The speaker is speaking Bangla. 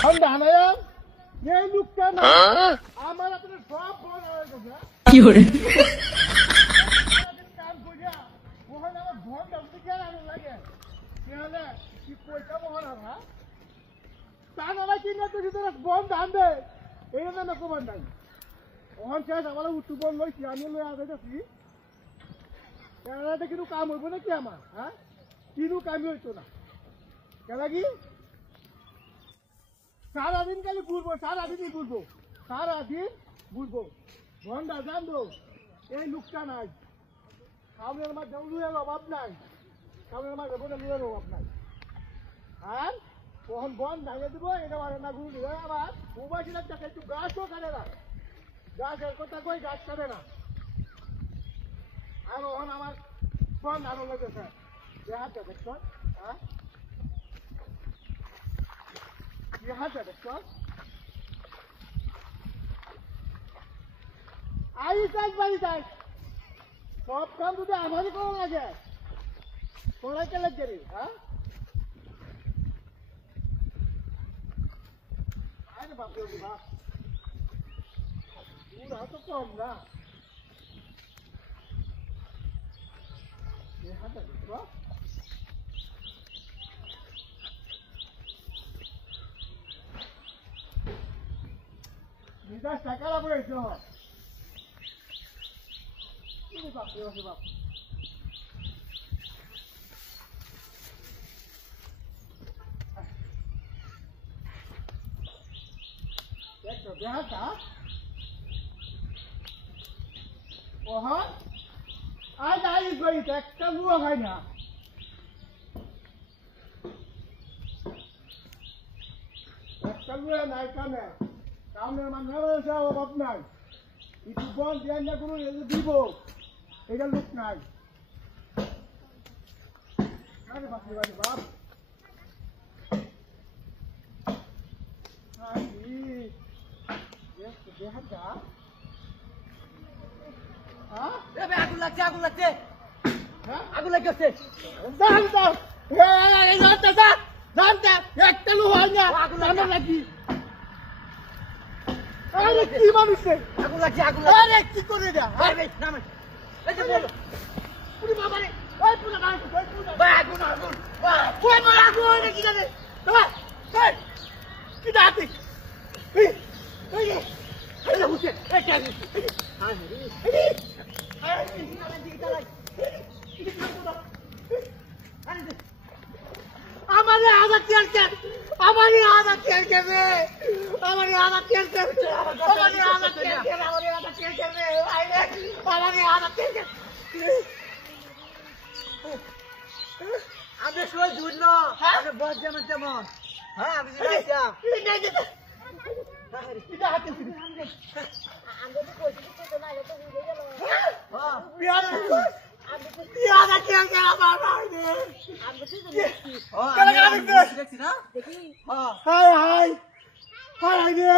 ঠান্ডা নাম এই লোকটা না আমার আপনার সব বল হয়ে গেছে কি করে কাম করিয়া ওখানে আমার ভোট আসতে গেলে আমার লাগে তাহলে কি পয়সা মোহন হ্যাঁ তা না কিনা তো ভিতরে বন ধান দে এই না কমান নাই ওখান শেষ আমার উঠবন লইছি আমি লই আছি কেনাতে কিন্তু কাম হইব নাকি আমার হ্যাঁ কিনু কামই হইতো না কেন কি সারাদিন খালি ঘুরবো সারাদিনই ঘুরবো সারাদিন ঘুরবো ঘন্টা জানবো এই লোকটা নাই সামনের মাঝে লুয়ের অভাব নাই সামনের মাঝে বোধ লুয়ের অভাব নাই আর তখন বন ধাগে দিব এটা না ঘুরে দিবে আবার মোবাইল টাকা একটু গাছও কাটে না গাছের কথা কই গাছ কাটে না আর ওখান আমার বন আরো লেগেছে দেখাতে দেখছো হ্যাঁ দেখাতে দেখছো আই চাই বাড়ি চাই সব কাম যদি আমারই করা লাগে তোরাই কেলে করি হ্যাঁ আরে বাপ রে বাপ পুরা তো কম না দেখাতে দেখছো নিজা টাকা লাগবে বাপ রে বাপ দেখো দেখাটা ওহা আজ আইস বাড়িতে একটা লুয়া হয় না একটা লুয়া নাই কামে কামের মানুষের অভাব নাই কিছু বল ধ্যান না করুন এই দিব এটা লোক নাই আরে বাপ রে বাপ দেখাটা হ্যাঁ আগুন লাগছে আগুন লাগছে জানতা এই জানতা একটা লোক হয় না আগুন লাগি আরে কি মানুষ আগুন লাগছে আরে কি করে দা আরে নামে এই যে বল পুরি বাবা রে ওই পুরা গাছ ওই পুরা ভাই আগুন ওই মারা আগুন কি জানে বাবা এই কি দাঁতি এই এই এই হুসে এই কে হ্যাঁ আমারে আদা তেল তেল আমারে আদা তেল দেবে আমারে আদা তেল তেল আমারে আদা তেল তেল আমারে আদা তেল দেবে আমারে আদা তেল তেল আমি সই জুড়লো আরে বস যেমন তেমন হ্যাঁ আমি যাইছা এটা হাতে ছিল আমরা তো কইছি তো না এটা তো বুঝে গেল হ্যাঁ বিয়ার বিয়ার তেল তেল আমার রে আমরা তো দেখছি হ্যাঁ দেখছি না দেখি হ্যাঁ হাই হাই হাই রে